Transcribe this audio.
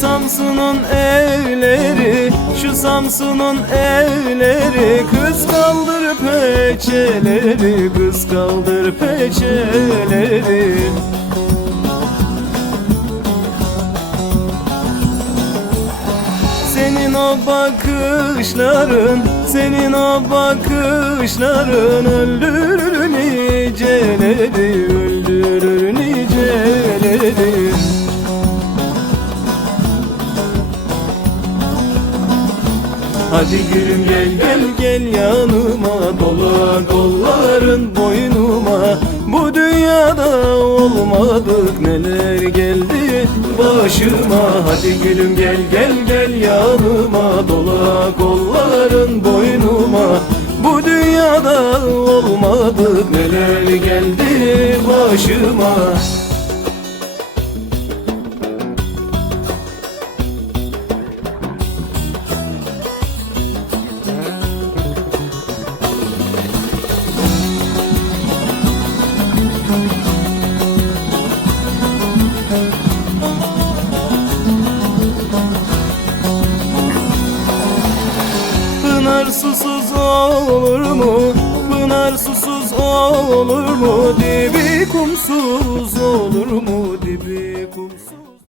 Samsun'un evleri Şu Samsun'un evleri. Kız kaldır peçeleri Kız kaldır peçeleri. Senin o bakışların, senin o bakışların öldürür Hadi gülüm gel gel gel yanıma. Dola kolların boynuma. Bu dünyada olmadık neler geldi başıma. Hadi gülüm gel gel gel yanıma. Dola kolların boynuma. Bu dünyada olmadık neler geldi başıma Pınar susuz olur mu? Pınar susuz olur mu? Dibi kumsuz olur mu? Dibi